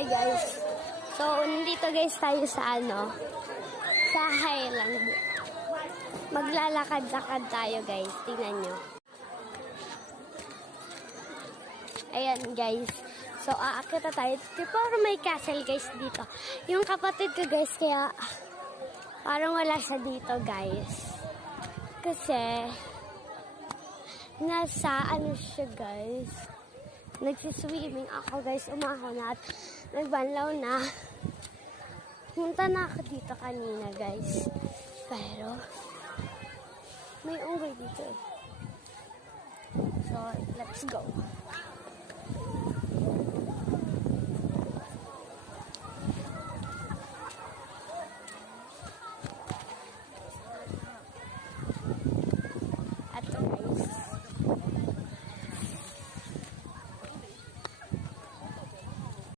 Hi guys. So, nandito guys tayo sa sa Highland. Maglalakad-lakad tayo guys. Tingnan nyo. Ayan guys. So, aakit na tayo. Pero may castle guys dito. Yung kapatid ko guys, kaya parang wala siya dito guys. Kasi, nasa siya guys. Nagsiswimming ako guys. Umaho na at nagbanlaw na. Punta na ako dito kanina guys. Pero, may unggoy dito eh. So, let's go.